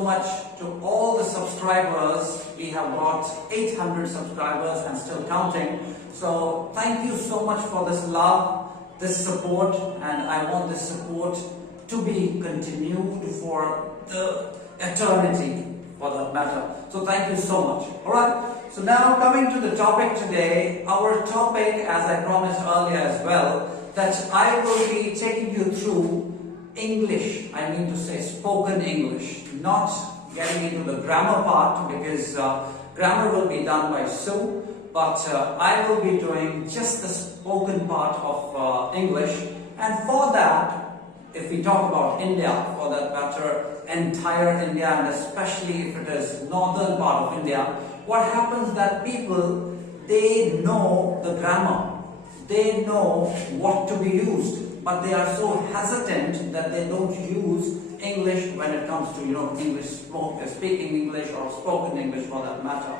so much to all the subscribers. We have got 800 subscribers and still counting. So thank you so much for this love, this support, and I want this support to be continued for the eternity, for that matter. So thank you so much. Alright, so now coming to the topic today. Our topic, as I promised earlier as well, that I will be taking you through English, I mean to say spoken English, not getting into the grammar part, because grammar will be done by Sue, but I will be doing just the spoken part of English. And for that, if we talk about India, for that matter, entire India, and especially if it is northern part of India, what happens that people, they know the grammar, they know what to be used, but they are so hesitant that they don't use English when it comes to, English, speaking English or spoken English for that matter.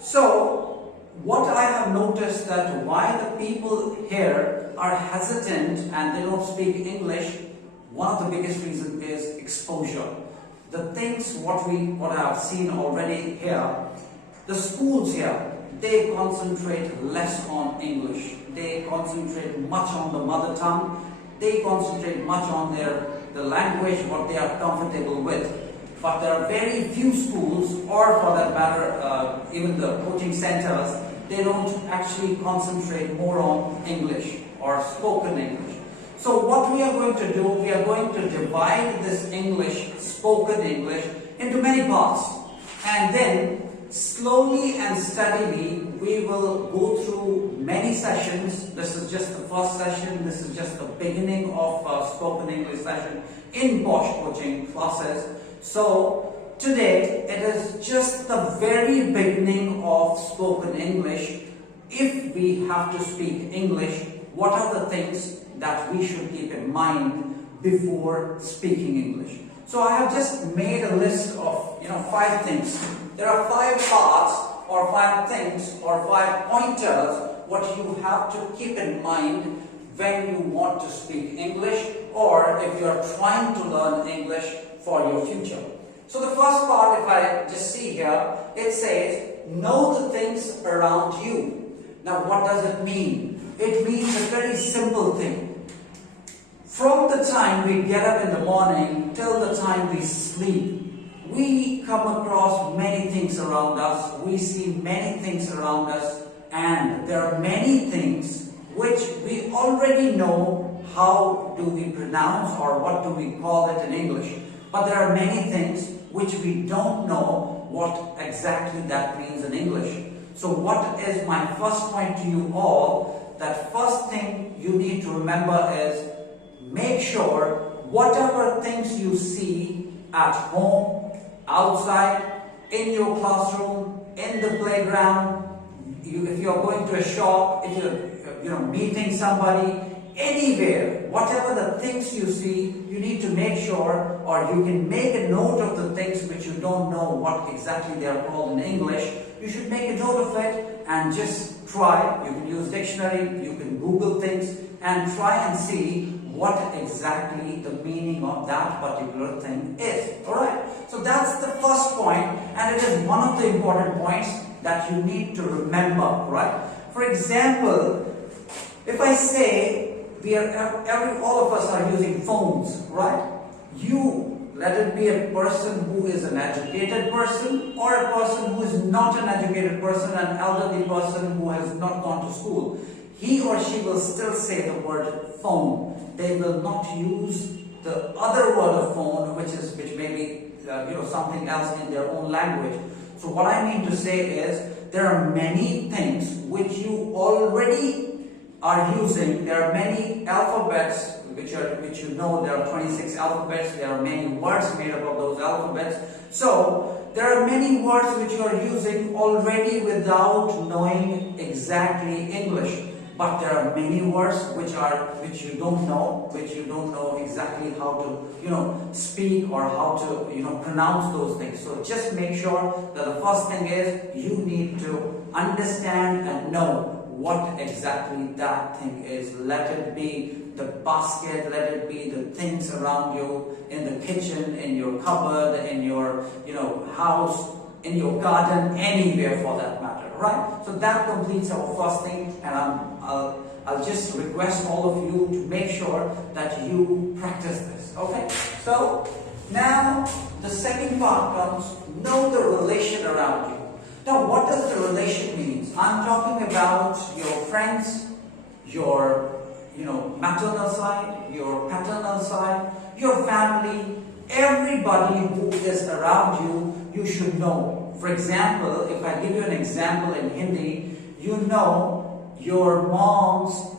So, what I have noticed that why the people here are hesitant and they don't speak English, one of the biggest reasons is exposure. The things what I have seen already here, the schools here, they concentrate less on English. They concentrate much on the mother tongue. They concentrate much on the language what they are comfortable with. But there are very few schools, or for that matter, even the coaching centers, they don't actually concentrate more on English or spoken English. So what we are going to do, we are going to divide this English, spoken English, into many parts. And then slowly and steadily, we will go through many sessions. This is just the first session. This is just the beginning of spoken English session in Bosch coaching classes. So today, it is just the very beginning of spoken English. If we have to speak English, what are the things that we should keep in mind before speaking English? So I have just made a list of 5 things. There are 5 parts or 5 things or 5 pointers what you have to keep in mind when you want to speak English, or if you are trying to learn English for your future. So the first part, if I just see here, it says, know the things around you. Now what does it mean? It means a very simple thing. From the time we get up in the morning till the time we sleep, we come across many things around us, we see many things around us, and there are many things which we already know how do we pronounce or what do we call it in English. But there are many things which we don't know what exactly that means in English. So what is my first point to you all? That first thing you need to remember is, make sure whatever things you see at home, outside, in your classroom, in the playground, if you're going to a shop, if you're meeting somebody, anywhere, whatever the things you see, you need to make sure, or you can make a note of the things which you don't know what exactly they are called in English. You should make a note of it and just try. You can use dictionary, you can Google things and try and see what exactly the meaning of that particular thing is. Alright, so that's the first point, and it is one of the important points that you need to remember. Right? For example, if I say all of us are using phones, right? Let it be a person who is an educated person or a person who is not an educated person, an elderly person who has not gone to school. He or she will still say the word phone. They will not use the other word of phone, which may be something else in their own language. So what I mean to say is, there are many things which you already are using. There are many alphabets which there are 26 alphabets. There are many words made up of those alphabets. So there are many words which you are using already without knowing exactly English. But there are many words which you don't know exactly how to speak or how to pronounce those things. So just make sure that the first thing is you need to understand and know what exactly that thing is. Let it be the basket, let it be the things around you, in the kitchen, in your cupboard, in your house, in your garden, anywhere for that matter, right? So that completes our first thing, and I'll just request all of you to make sure that you practice this, okay? So now the second part comes, know the relation around you. Now what does the relation mean? I'm talking about your friends, your maternal side, your paternal side, your family, everybody who is around you, you should know. For example, if I give you an example in Hindi, you know your mom's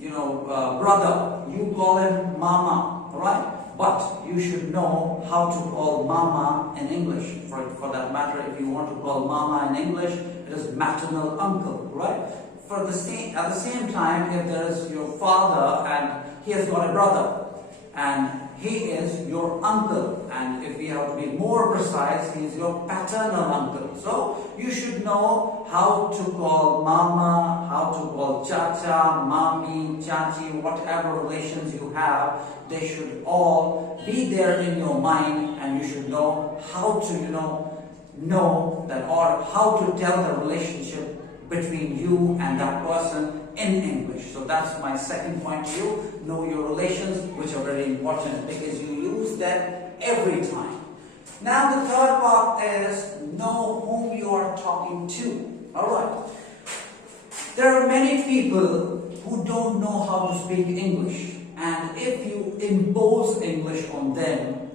brother, you call him mama, right? But you should know how to call mama in English. For that matter, if you want to call mama in English, it is maternal uncle, right? At the same time, if there is your father and he has got a brother and he is your uncle, and if we have to be more precise, he is your paternal uncle. So you should know how to call mama, how to call chacha, mami, chachi, whatever relations you have. They should all be there in your mind, and you should know how to know that, or how to tell the relationship between you and that person in English. So that's my second point to you. Know your relations, which are very important because you use them every time. Now the third part is know whom you are talking to. Alright. There are many people who don't know how to speak English, and if you impose English on them,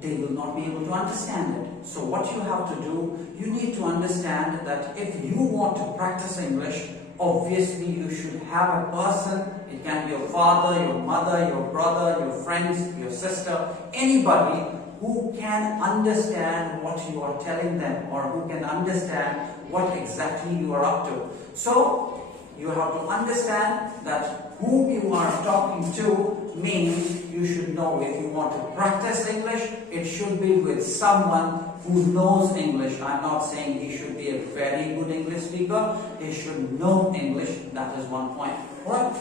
they will not be able to understand it. So what you have to do, you need to understand that if you want to practice English, obviously you should have a person. It can be your father, your mother, your brother, your friends, your sister, anybody who can understand what you are telling them, or who can understand what exactly you are up to. So you have to understand that whom you are talking to means you should know. If you want to practice English, it should be with someone who knows English. I'm not saying he should be a very good English speaker. He should know English. That is one point. Right?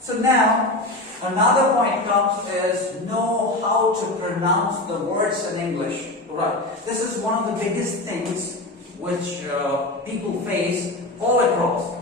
So now, another point comes is know how to pronounce the words in English. Right? This is one of the biggest things which people face all across.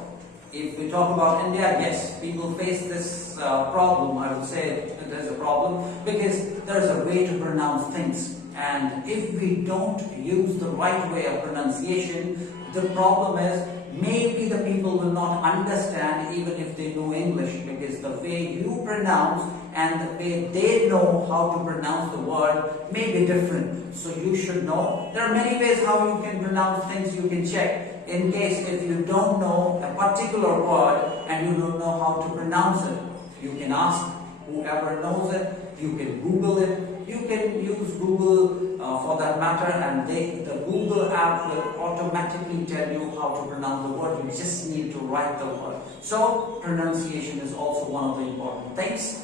If we talk about India, yes, people face this problem. I would say there's a problem because there's a way to pronounce things. And if we don't use the right way of pronunciation, the problem is maybe the people will not understand even if they know English, because the way you pronounce and the way they know how to pronounce the word may be different. So you should know. There are many ways how you can pronounce things. You can check. In case if you don't know a particular word and you don't know how to pronounce it, you can ask whoever knows it. You can Google it. You can use Google for that matter, and the Google app will automatically tell you how to pronounce the word. You just need to write the word. So pronunciation is also one of the important things.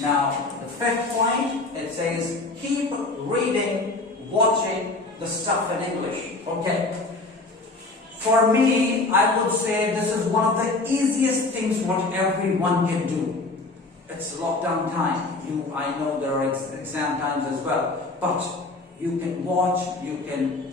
Now the fifth point, it says keep reading, watching the stuff in English. Okay. For me, I would say this is one of the easiest things what everyone can do. It's lockdown time. I know there are exam times as well, but you can watch. You can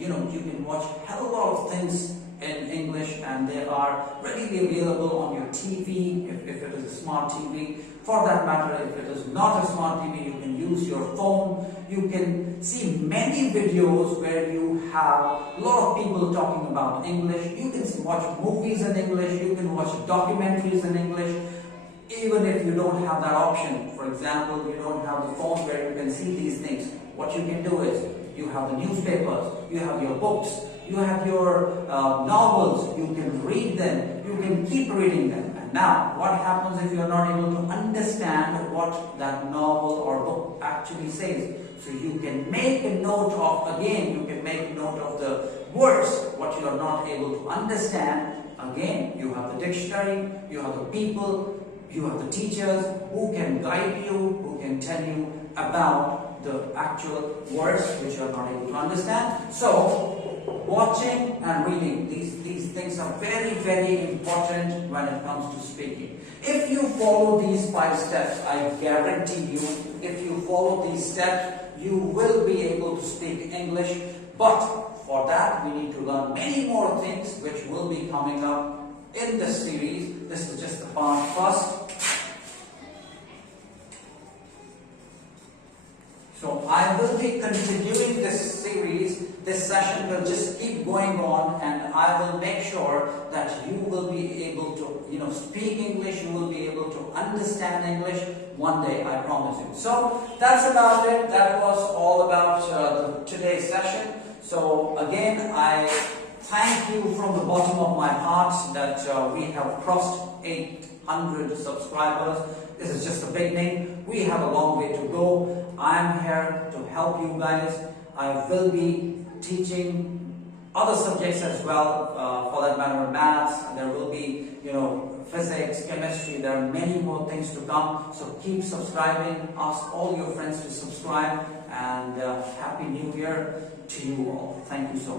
watch a hell of a lot of things in English, and they are readily available on your TV if it is a smart TV. For that matter, if it is not a smart TV, you can use your phone. You can see many videos where you have a lot of people talking about English. You can watch movies in English. You can watch documentaries in English. Even if you don't have that option, for example, you don't have the phone where you can see these things, what you can do is you have the newspapers, you have your books, you have your novels, you can read them, you can keep reading them. And now, what happens if you are not able to understand what that novel or book actually says? So you can make a note of, again, you can make a note of the words, what you are not able to understand. Again, you have the dictionary, you have the people, you have the teachers who can guide you, who can tell you about the actual words which you are not able to understand. So, watching and reading, these things are very, very important when it comes to speaking. If you follow these 5 steps, I guarantee you, if you follow these steps, you will be able to speak English. But for that, we need to learn many more things which will be coming up in this series. This is just the part first. So I will be continuing this series. This session will just keep going on, and I will make sure that you will be able to, speak English. You will be able to understand English one day, I promise you. So that's about it. That was all about today's session. So again, I thank you from the bottom of my heart that we have crossed 800 subscribers. This is just the beginning. We have a long way to go. I'm here to help you guys. I will be teaching other subjects as well, for that matter, maths. There will be, physics, chemistry. There are many more things to come. So keep subscribing. Ask all your friends to subscribe. And Happy New Year to you all. Thank you so much.